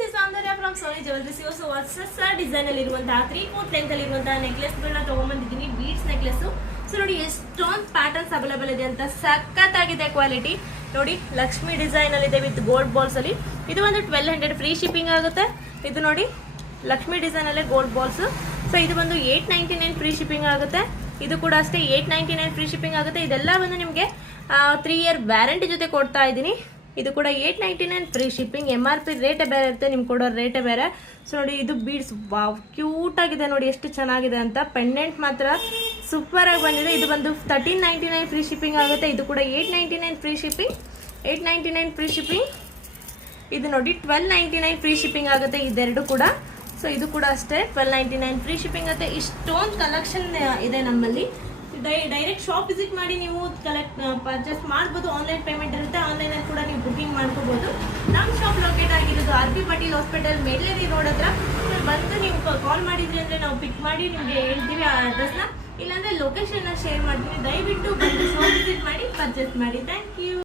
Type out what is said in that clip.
This is Soundarya from Sony jewellery so ಹೊಸ design ಅಲ್ಲಿ ಇರುವಂತಹ 3/4 ಲೆಂತ್ ಅಲ್ಲಿ ಇರುವಂತಹ ನೆಕ್ಲೆಸ್ ಗಳನ್ನ ತಗೊಂಡ್ಬಂದಿದ್ದೀನಿ. Beads necklace. ಸೊ ನೋಡಿ ಎಷ್ಟೊಂದು ಪ್ಯಾಟರ್ನ್ಸ್ ಅವೈಲೇಬಲ್ ಇದೆ ಅಂತ, ಸಖತ್ತಾಗಿದೆ ಕ್ವಾಲಿಟಿ. ನೋಡಿ ಲಕ್ಷ್ಮಿ ಡಿಸೈನ್ ಅಲ್ಲಿ ಇದೆ ವಿತ್ ಗೋಲ್ಡ್ ಬಾಲ್ಸ್ ಅಲ್ಲಿ. ಇದು ಒಂದು 1200 ಫ್ರೀ ಶಿಪ್ಪಿಂಗ್ ಆಗುತ್ತೆ. ಇದು ನೋಡಿ ಲಕ್ಷ್ಮಿ ಡಿಸೈನ್ ಅಲ್ಲೇ ಗೋಲ್ಡ್ ಬಾಲ್ಸ್. ಸೊ ಇದು ಬಂದು 899 ಫ್ರೀ ಶಿಪ್ಪಿಂಗ್ ಆಗುತ್ತೆ. ಇದು ಕೂಡ ಅಷ್ಟೇ 899 ಫ್ರೀ ಶಿಪ್ಪಿಂಗ್ ಆಗುತ್ತೆ. ಇದೆಲ್ಲ ಬಂದು ನಿಮಗೆ 3 ಇಯರ್ ವ್ಯಾರಂಟಿ ಜೊತೆ ಕೊಡ್ತಾ ಇದ್ದೀನಿ. ಇದು ಕೂಡ 899 ಫ್ರೀ ಶಿಪ್ಪಿಂಗ್. MRP ರೇಟೇ ಬೇರೆ ಇರುತ್ತೆ, ನಿಮ್ಗೆ ಕೊಡೋ ರೇಟೇ ಬೇರೆ. ಸೊ ನೋಡಿ ಇದು ಬೀಡ್ಸ್ ವಾವ್ ಕ್ಯೂಟ್ ಆಗಿದೆ ನೋಡಿ ಎಷ್ಟು ಚೆನ್ನಾಗಿದೆ ಅಂತ. ಪೆಂಡೆಂಟ್ ಮಾತ್ರ ಸೂಪರ್ ಆಗಿ ಬಂದಿದೆ. ಇದು ಬಂದು 1399 ಫ್ರೀ ಶಿಪ್ಪಿಂಗ್ ಆಗುತ್ತೆ. ಇದು ಕೂಡ 899 ಫ್ರೀ ಶಿಪ್ಪಿಂಗ್. 899 free shipping. ಇದು ನೋಡಿ 1299 ಫ್ರೀ ಶಿಪ್ಪಿಂಗ್ ಆಗುತ್ತೆ ಇದೆರಡು ಕೂಡ. ಸೊ ಇದು ಕೂಡ ಅಷ್ಟೇ 1299 ಫ್ರೀ ಶಿಪ್ಪಿಂಗ್ ಆಗುತ್ತೆ. ಇಷ್ಟೊಂದು ಕಲೆಕ್ಷನ್ ಇದೆ ನಮ್ಮಲ್ಲಿ. ಡೈರೆಕ್ಟ್ ಶಾಪ್ ವಿಸಿಟ್ ಮಾಡಿ ನೀವು ಪರ್ಚೇಸ್ ಮಾಡ್ಬೋದು. ಆನ್ಲೈನ್ ಪೇಮೆಂಟ್ ಇರುತ್ತೆ, ಆನ್ಲೈನಲ್ಲಿ ಕೂಡ ನೀವು ಬುಕಿಂಗ್ ಮಾಡ್ಕೋಬೋದು. ನಮ್ಮ ಶಾಪ್ ಲೊಕೇಟ್ ಆಗಿರೋದು RP ಪಾಟೀಲ್ ಹಾಸ್ಪಿಟಲ್ ಮೇಡ್ಲೇರಿ ರೋಡ್ ಹತ್ರ. ಬಂದು ನೀವು ಕಾಲ್ ಮಾಡಿದ್ರಿ ಅಂದರೆ ನಾವು ಪಿಕ್ ಮಾಡಿ ನಿಮಗೆ ಹೇಳ್ತೀವಿ ಆ ಅಡ್ರೆಸ್ನ. ಇಲ್ಲಾಂದರೆ ಲೊಕೇಶನ್ನ ಶೇರ್ ಮಾಡ್ತೀವಿ. ದಯವಿಟ್ಟು ಬಂದು ಶಾಪ್ ವಿಸಿಟ್ ಮಾಡಿ ಪರ್ಚೇಸ್ ಮಾಡಿ. Thank you.